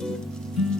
Música